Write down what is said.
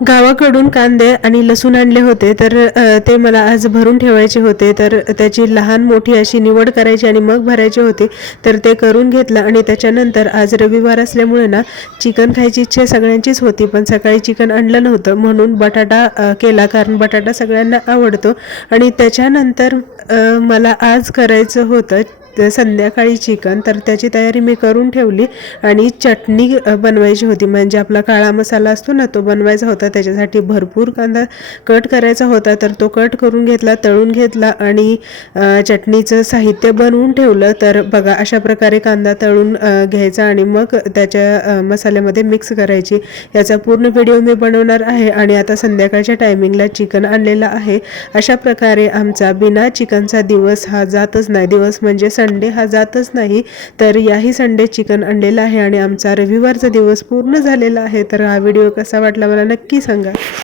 गावाकडून कांदे आणि लसूण आणले होते, तर ते मला आज भरून ठेवायचे होते. तर त्याची लहान मोठी अशी निवड करायची आणि मग भरायची होती. तर ते करून घेतलं आणि त्याच्यानंतर आज रविवार असल्यामुळे ना चिकन खायची इच्छा सगळ्यांचीच होती, पण सकाळी चिकन आणलं नव्हतं म्हणून बटाटा केला, कारण बटाटा सगळ्यांना आवडतो. आणि त्याच्यानंतर मला आज करायचं होतं संध्याकाळी चिकन, तर त्याची तयारी मी करून ठेवली. आणि चटणी बनवायची होती, म्हणजे आपला काळा मसाला असतो ना तो बनवायचा होता. त्याच्यासाठी भरपूर कांदा कट करायचा होता, तर तो कट करून घेतला, तळून घेतला आणि चटणीचं साहित्य बनवून ठेवलं. तर बघा अशा प्रकारे कांदा तळून घ्यायचा आणि मग त्याच्या मसाल्यामध्ये मिक्स करायची. याचा पूर्ण व्हिडिओ मी बनवणार आहे. आणि आता संध्याकाळच्या टायमिंगला चिकन आणलेलं आहे. अशा प्रकारे आमचा बिना चिकनचा दिवस हा जातच नाही, दिवस म्हणजे संडे हा जातच नाही. तर याही संडे चिकन आणलेलं आहे आणि आमचा रविवारचा दिवस पूर्ण झालेला आहे. तर हा व्हिडिओ कसा वाटला मला नक्की सांगा.